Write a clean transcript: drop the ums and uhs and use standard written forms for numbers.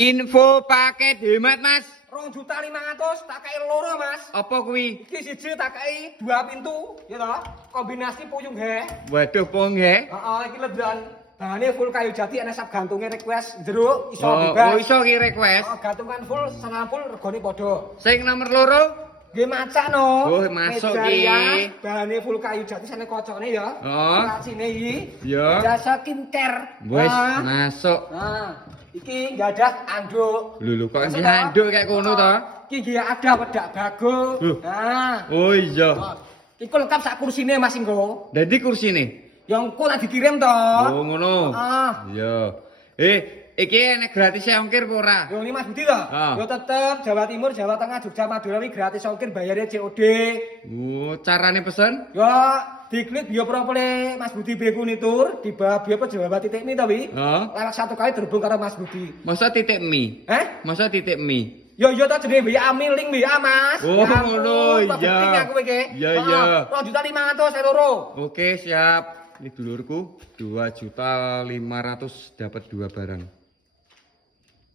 Info paket hemat, Mas. 2.500.000 tak kei loro, Mas. Apa kuwi? Iki siji tak kei 2 pintu, ya toh. Kombinasi puyung he. Waduh, pong he. Heeh, iki ledan. Bahane full kayu jati ana sab gantunge request jero iso Oh, bebas. oh iso ki request. Oh, gantungan full, setengah full regane padha. Sing nomor loro? Nggih macak no. Oh, masuk ki. Bahane full kayu jati sane kocone ya. Oh. Racine iki. Ya. Jasa skincare. Wis Ah. masuk. Nah, iki gadah anduk. Lho kok Masuk, nggih anduk kayak kono to? Iki nggih ada wedak bago. Loh. Nah. Oh iya. Iku lengkap sak kursine Mas Inggo. Dadi kursine. Yang engko nak dikirim to. Oh ngono. Ah. Iya. Iki enek gratis ongkir apa ora? Yo ini Mas Budi to. Ah. Yo tetep Jawa Timur, Jawa Tengah, Jogja, Madura iki gratis ongkir bayarnya COD. Oh, carane pesen? Yo diklik bio profile Mas Budi B Kunitur di bawah bio Jawa titik mi to wi. Heeh. Lewat satu kali terhubung karo Mas Budi. Masa titik mi? Masa titik mi? Yo yo ta jenenge WA mi link WA Mas. Oh, Ya ampun, ngono, tak iya. bukti aku iki. Iya, iya. 2.500.000 loro. Oke, siap. Ini dulurku 2.500.000 dapat 2 barang.